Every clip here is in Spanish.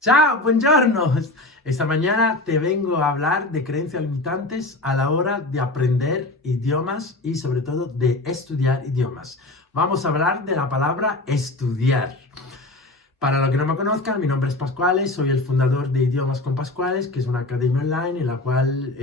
Ciao, buongiorno. Esta mañana te vengo a hablar de creencias limitantes a la hora de aprender idiomas y sobre todo de estudiar idiomas. Vamos a hablar de la palabra estudiar. Para los que no me conozcan, mi nombre es Pascuales, soy el fundador de Idiomas con Pascuales, que es una academia online en la cual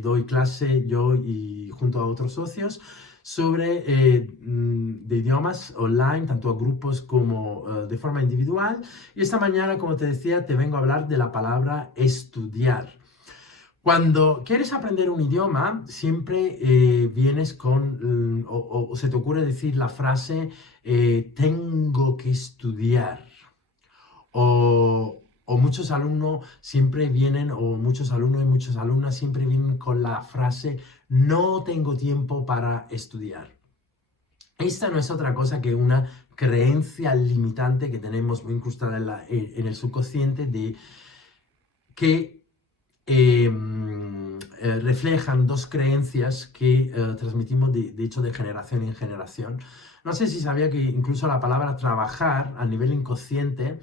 doy clase yo y junto a otros socios sobre de idiomas online, tanto a grupos como de forma individual. Y esta mañana, como te decía, te vengo a hablar de la palabra estudiar. Cuando quieres aprender un idioma, siempre vienes con, o se te ocurre decir la frase, tengo que estudiar. O muchos alumnos siempre vienen, o muchos alumnos y muchas alumnas siempre vienen con la frase, no tengo tiempo para estudiar. Esta no es otra cosa que una creencia limitante que tenemos muy incrustada en el subconsciente de que reflejan dos creencias que transmitimos de hecho de generación en generación. No sé si sabía que incluso la palabra trabajar a nivel inconsciente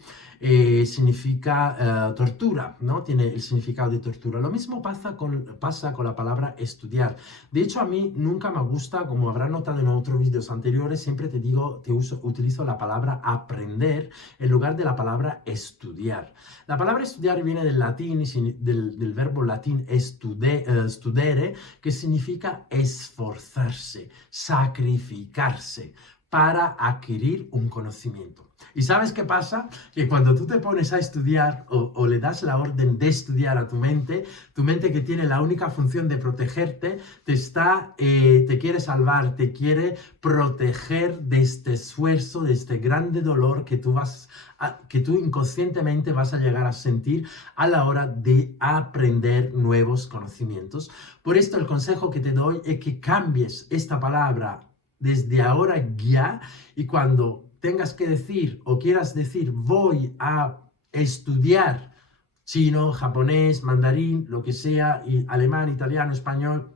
significa tortura, ¿no? Tiene el significado de tortura. Lo mismo pasa con la palabra estudiar. De hecho, a mí nunca me gusta, como habrás notado en otros vídeos anteriores, siempre te digo, utilizo la palabra aprender en lugar de la palabra estudiar. La palabra estudiar viene del latín, del verbo latín studere, que significa esforzarse, sacrificarse para adquirir un conocimiento. ¿Y sabes qué pasa? Que cuando tú te pones a estudiar o le das la orden de estudiar a tu mente que tiene la única función de protegerte, te quiere salvar, te quiere proteger de este esfuerzo, de este grande dolor que tú inconscientemente vas a llegar a sentir a la hora de aprender nuevos conocimientos. Por esto el consejo que te doy es que cambies esta palabra desde ahora ya, y cuando tengas que decir o quieras decir voy a estudiar chino, japonés, mandarín, lo que sea, y alemán, italiano, español,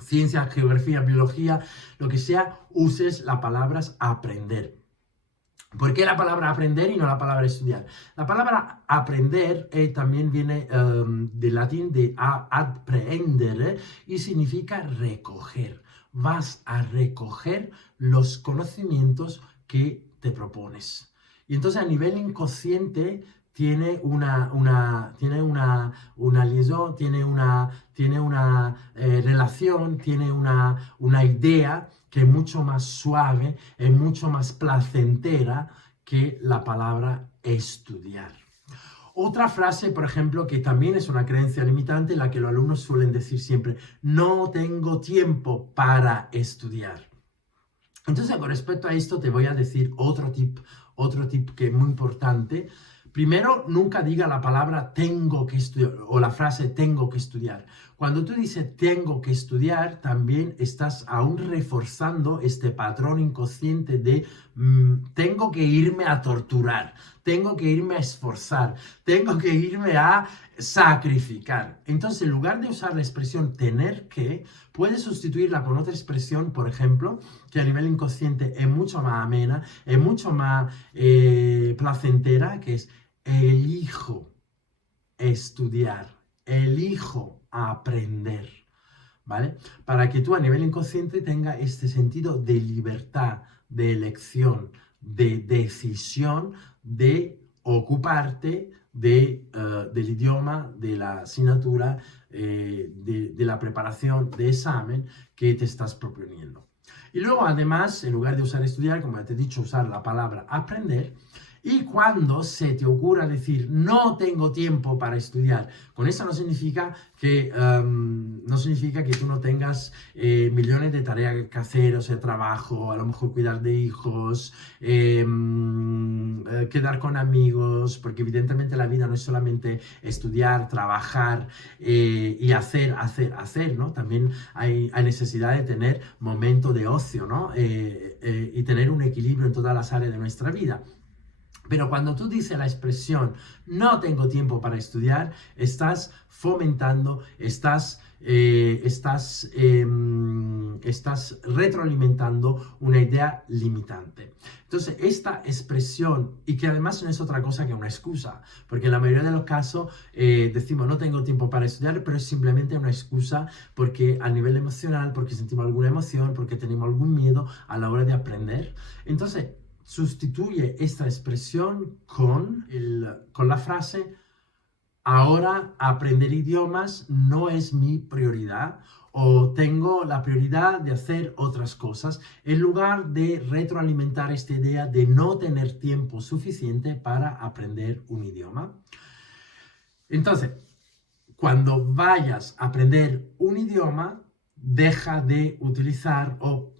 ciencia, geografía, biología, lo que sea, uses la palabra aprender. ¿Por qué la palabra aprender y no la palabra estudiar? La palabra aprender también viene del latín de apprendere y significa recoger. Vas a recoger los conocimientos que te propones. Y entonces a nivel inconsciente tiene una liaison, tiene una relación, tiene una idea que es mucho más suave, es mucho más placentera que la palabra estudiar. Otra frase, por ejemplo, que también es una creencia limitante, en la que los alumnos suelen decir siempre, no tengo tiempo para estudiar. Entonces, con respecto a esto, te voy a decir otro tip que es muy importante. Primero, nunca diga la palabra tengo que estudiar o la frase tengo que estudiar. Cuando tú dices tengo que estudiar, también estás aún reforzando este patrón inconsciente de tengo que irme a torturar, tengo que irme a esforzar, tengo que irme a sacrificar. Entonces, en lugar de usar la expresión tener que, puedes sustituirla con otra expresión, por ejemplo, que a nivel inconsciente es mucho más amena, es mucho más placentera, que es elijo estudiar, elijo aprender, ¿vale? Para que tú a nivel inconsciente tengas este sentido de libertad, de elección, de decisión, de ocuparte del idioma, de la asignatura, de la preparación de examen que te estás proponiendo. Y luego, además, en lugar de usar estudiar, como ya te he dicho, usar la palabra aprender. Y cuando se te ocurra decir no tengo tiempo para estudiar, con eso no significa que tú no tengas millones de tareas que hacer, o sea, trabajo, a lo mejor cuidar de hijos, quedar con amigos, porque evidentemente la vida no es solamente estudiar, trabajar y hacer, ¿no? También hay necesidad de tener momento de ocio, ¿no? Y tener un equilibrio en todas las áreas de nuestra vida. Pero cuando tú dices la expresión no tengo tiempo para estudiar, estás fomentando, estás estás retroalimentando una idea limitante. Entonces, esta expresión, y que además no es otra cosa que una excusa, porque en la mayoría de los casos decimos no tengo tiempo para estudiar, pero es simplemente una excusa porque a nivel emocional, porque sentimos alguna emoción, porque tenemos algún miedo a la hora de aprender. Entonces, sustituye esta expresión con la frase: ahora aprender idiomas no es mi prioridad, o tengo la prioridad de hacer otras cosas, en lugar de retroalimentar esta idea de no tener tiempo suficiente para aprender un idioma. Entonces, cuando vayas a aprender un idioma, deja de utilizar o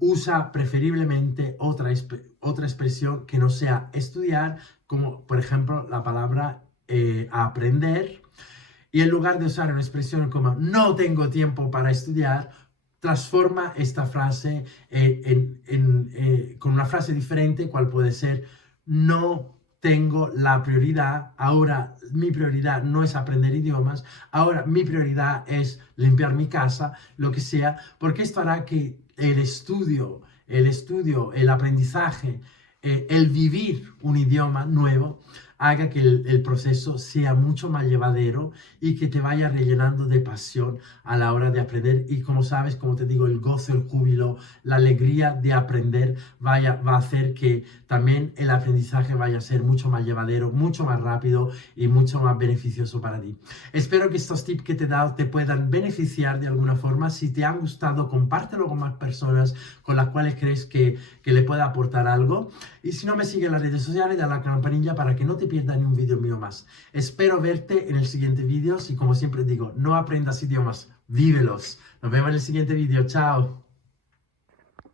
usa preferiblemente otra expresión que no sea estudiar, como por ejemplo la palabra aprender, y en lugar de usar una expresión como no tengo tiempo para estudiar, transforma esta frase con una frase diferente, cual puede ser: no tengo la prioridad, ahora mi prioridad no es aprender idiomas, ahora mi prioridad es limpiar mi casa, lo que sea, porque esto hará que el estudio, el aprendizaje, el vivir un idioma nuevo haga que el proceso sea mucho más llevadero y que te vaya rellenando de pasión a la hora de aprender. Y como sabes, como te digo, el gozo, el júbilo, la alegría de aprender va a hacer que también el aprendizaje vaya a ser mucho más llevadero, mucho más rápido y mucho más beneficioso para ti. Espero que estos tips que te he dado te puedan beneficiar de alguna forma. Si te han gustado, compártelo con más personas con las cuales crees que le pueda aportar algo. Y si no me sigues en las redes sociales, dale a la campanilla para que no te pierdas ni un vídeo mío más. Espero verte en el siguiente vídeo. Y como siempre digo, no aprendas idiomas, vívelos. Nos vemos en el siguiente vídeo. Chao.